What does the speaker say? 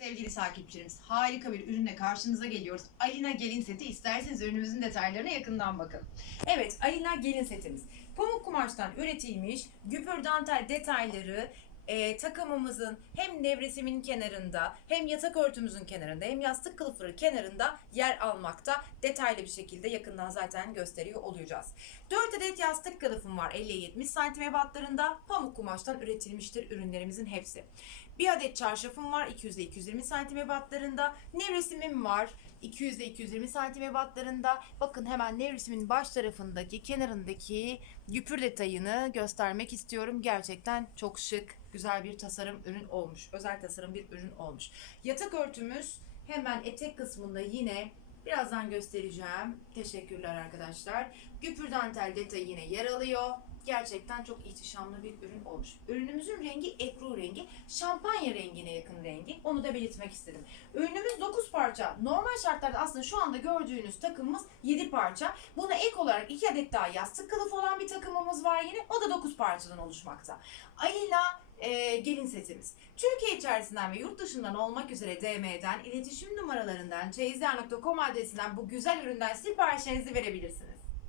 Sevgili takipçilerimiz harika bir ürünle karşınıza geliyoruz. Alina gelin seti isterseniz ürünümüzün detaylarına yakından bakın. Evet Alina gelin setimiz. Pamuk kumaştan üretilmiş güpür dantel detayları e, takımımızın hem nevresimin kenarında hem yatak örtümüzün kenarında hem yastık kılıfları kenarında yer almakta. Detaylı bir şekilde yakından zaten gösteriyor olacağız. 4 adet yastık kılıfım var 50-70 santim ebatlarında. Pamuk kumaştan üretilmiştir ürünlerimizin hepsi. Bir adet çarşafım var 200 ile 220 santim ebatlarında. Nevresimim var 200 ile 220 santim ebatlarında. Bakın hemen nevresimin baş tarafındaki kenarındaki güpür detayını göstermek istiyorum. Gerçekten çok şık, güzel bir tasarım ürün olmuş. Özel tasarım bir ürün olmuş. Yatak örtümüz hemen etek kısmında yine birazdan göstereceğim. Teşekkürler arkadaşlar. Güpür dantel detayı yine yer alıyor. Gerçekten çok ihtişamlı bir ürün olmuş. Ürünümüzün rengi ekru rengi, şampanya rengine yakın rengi. Onu da belirtmek istedim. Ürünümüz 9 parça. Normal şartlarda aslında şu anda gördüğünüz takımımız 7 parça. Buna ek olarak 2 adet daha yastık kılıfı olan bir takımımız var yine. O da 9 parçadan oluşmakta. Alina e, gelin setimiz. Türkiye içerisinden ve yurt dışından olmak üzere DM'den, iletişim numaralarından, çeyizler.com adresinden bu güzel üründen siparişlerinizi verebilirsiniz.